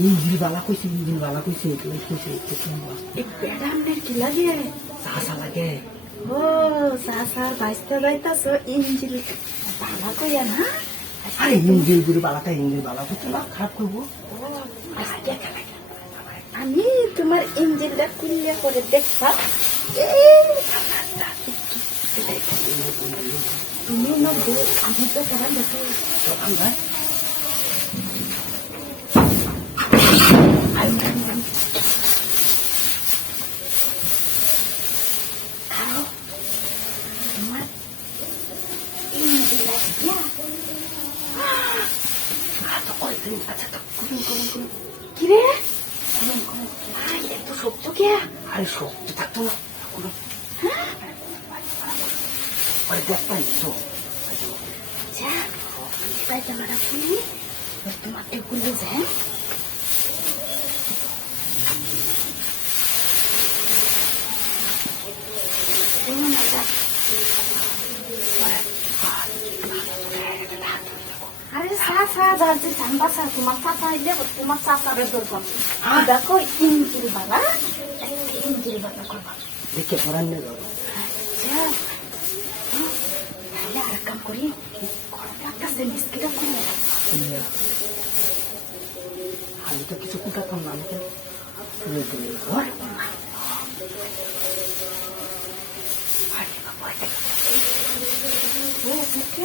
ইঞ্জিল বালা কইছে ইঞ্জিল বালা কইছে তুই কইছে বেড়ামনের কি লাগে চাষা লাগে ও সাসার বাইসতে যাইতাছ ইঞ্জিল। ভালো কইয়া না আরে ইঞ্জিল করে বালাটা ইঞ্জিল বালা কইছে না খারাপ করব আমি তোমার ইঞ্জিনটা খুলিয়া করে দেখবা তুমি না বউ, আমি তো তারা আমরা খাও তোমার ইঞ্জিন লাগিয়া তো কয়দিন আচ্ছা তো করুন করুন করুন কিরে আই এত শক্ত কে আরে শক্তি থাকতো না করুন পাই তো যা এবার জামাটা খুলি তোমার যায় সা সা যাচ্ছে জানবা সা তোমার চাচা আইলে তোমার চাচারে দরকার আর দেখো ইঞ্জিল বালা ইঞ্জিল বালা করবা। দেখে পড়ান বাবা। যা তাহলে আর কাম করি গরম লাগতেছে মিস্কিটা করে আমি তো কিছু কুটাতাম না আমি তো ঘর ও সত্যি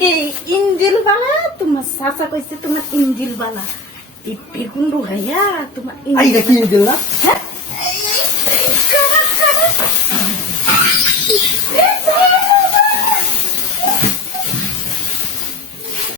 এই ইঞ্জিল বালা তোমার চাচা কইছে তোমার ইঞ্জিল বালা। এই বেগুন রুহাইয়া তোমার ইঞ্জিল না? না